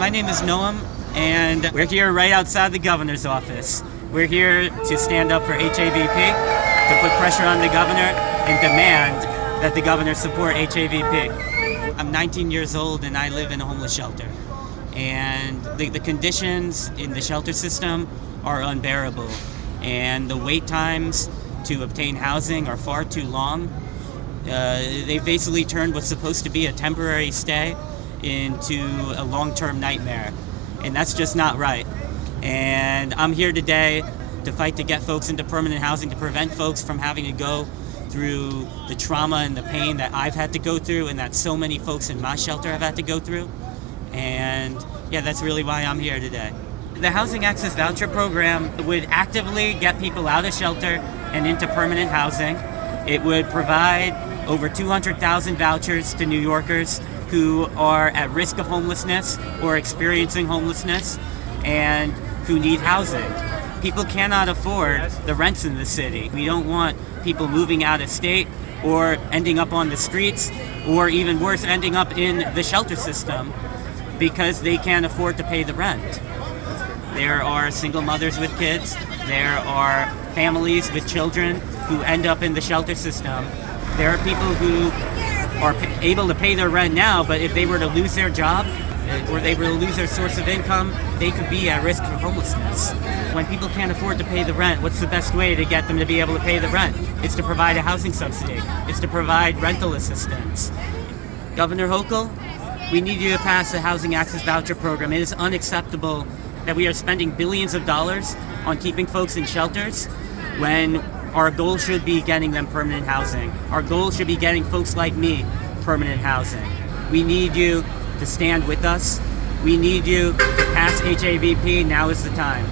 My name is Noam, and we're here right outside the governor's office. We're here to stand up for HAVP, to put pressure on the governor and demand that the governor support HAVP. I'm 19 years old and I live in a homeless shelter. And the conditions in the shelter system are unbearable. And the wait times to obtain housing are far too long. They've basically turned what's supposed to be a temporary stay into a long-term nightmare. And that's just not right. And I'm here today to fight to get folks into permanent housing, to prevent folks from having to go through the trauma and the pain that I've had to go through and that so many folks in my shelter have had to go through. And yeah, that's really why I'm here today. The Housing Access Voucher Program would actively get people out of shelter and into permanent housing. It would provide over 200,000 vouchers to New Yorkers who are at risk of homelessness or experiencing homelessness and who need housing. People cannot afford the rents in the city. We don't want people moving out of state or ending up on the streets, or even worse, ending up in the shelter system because they can't afford to pay the rent. There are single mothers with kids. There are families with children who end up in the shelter system. There are people who are able to pay their rent now, but if they were to lose their job or they were to lose their source of income, they could be at risk for homelessness. When people can't afford to pay the rent, what's the best way to get them to be able to pay the rent? It's to provide a housing subsidy. It's to provide rental assistance. Governor Hochul, we need you to pass the Housing Access Voucher Program. It is unacceptable that we are spending billions of dollars on keeping folks in shelters when our goal should be getting them permanent housing. Our goal should be getting folks like me permanent housing. We need you to stand with us. We need you to pass HAVP. Now is the time.